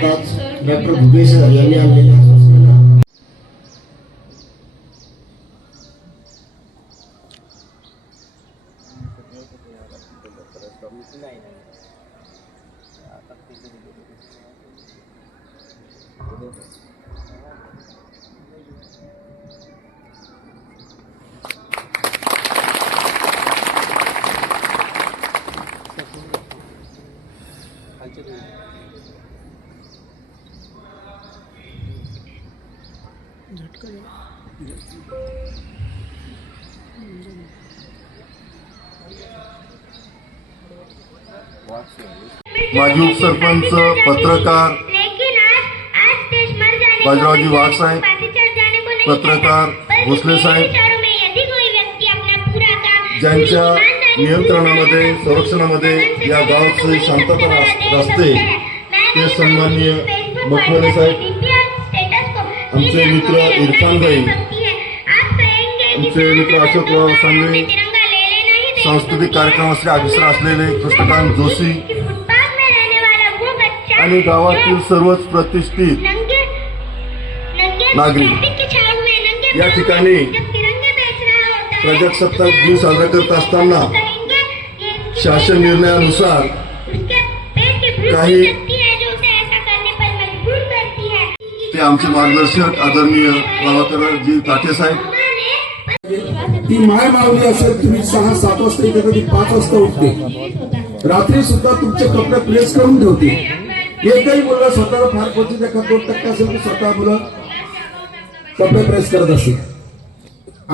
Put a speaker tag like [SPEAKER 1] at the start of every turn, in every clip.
[SPEAKER 1] आताच डॉक्टर भुगेश यांनी आणलेल्या आश्वासनाला
[SPEAKER 2] माजी उपसरपंच पत्रकार बाजीरावजी वाघ साहेब पत्रकार भोसले साहेब ज्यांच्या नियंत्रणामध्ये संरक्षणामध्ये या गावाची शांतता असते ते सन्माननीय मखमले साहेब आमचे मित्र इरफान भाई। आमचे मित्र अशोकराव सांगवे सांस्कृतिक कार्यक्रमाचे अभिसर असलेले कृष्णकांत जोशी आणि गावातील सर्वच प्रतिष्ठित नागरिक। या ठिकाणी प्रजासत्ताक दिन साजरा करत असताना शासन निर्णयानुसार काही आमचे मार्गदर्शक आदरणीय बाबाकरजी ताटे साहेब.
[SPEAKER 3] ती माय मावली असेल तुम्ही सहा सात वाजता येते कधी पाच वाजता उठते. रात्री सुद्धा तुमचे कपडे प्रेस करून ठेवते. एकही मुलगा स्वतःला फार क्वचित एखाद दोन टक्के असेल की स्वतः मुलं कपडे प्रेस करत असेल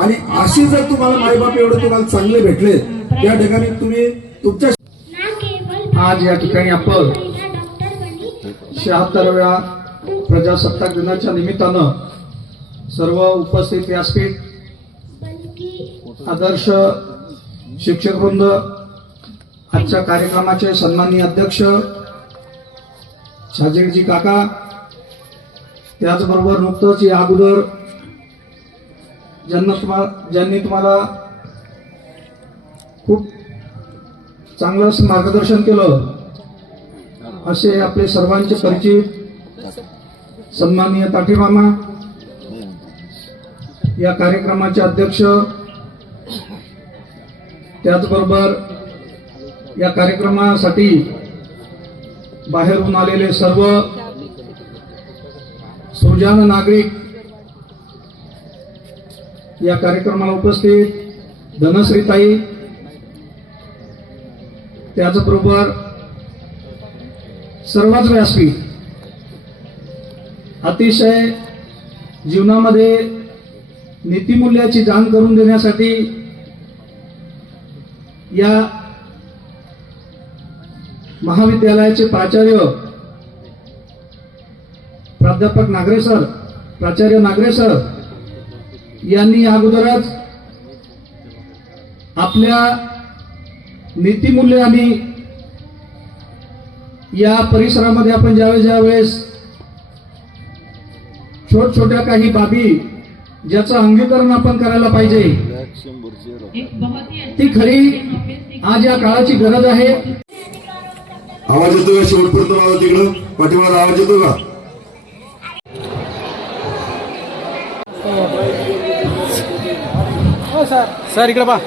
[SPEAKER 3] आणि अशी जर तुम्हाला माईबाप एवढे तुम्हाला चांगले भेटले त्या ठिकाणी तुम्ही तुमच्या
[SPEAKER 4] आज या ठिकाणी आपण शहात्तराव्या प्रजासत्ताक दिनाच्या निमित्तानं सर्व उपस्थित व्यासपीठ आदर्श शिक्षक वृंद आजच्या कार्यक्रमाचे सन्माननीय अध्यक्ष छाजेडजी काका त्याचबरोबर नुकतंच या अगोदर ज्यांना तुम्हाला ज्यांनी तुम्हाला खूप चांगलं मार्गदर्शन केलं असे आपले सर्वांचे परिचित सन्माननीय ताठीमामा या कार्यक्रमाचे अध्यक्ष त्याचबरोबर या कार्यक्रमासाठी बाहेरून आलेले सर्व सुजान नागरिक या कार्यक्रमाला उपस्थित धनश्रीताई त्याचबरोबर सर्वच व्यासपीठ अतिशय जीवनामध्ये नीतिमूल्याची जाण करून देण्यासाठी या महाविद्यालयाचे प्राचार्य प्राध्यापक नागरे सर प्राचार्य नागरे सर यांनी अगोदरच आपल्या नीतिमूल्य आणि या परिसरामध्ये आपण ज्यावेळेस ज्यावेळेस छोट छोट्या काही बाबी ज्याचं अंगीकरण आपण करायला पाहिजे. ती खरी आज या काळाची गरज आहे.
[SPEAKER 2] आवाज येतो का शेवटपर्यंत आवाज तिकडं? पाठीमाला आवाज येतो का?
[SPEAKER 5] सर. इकडे पा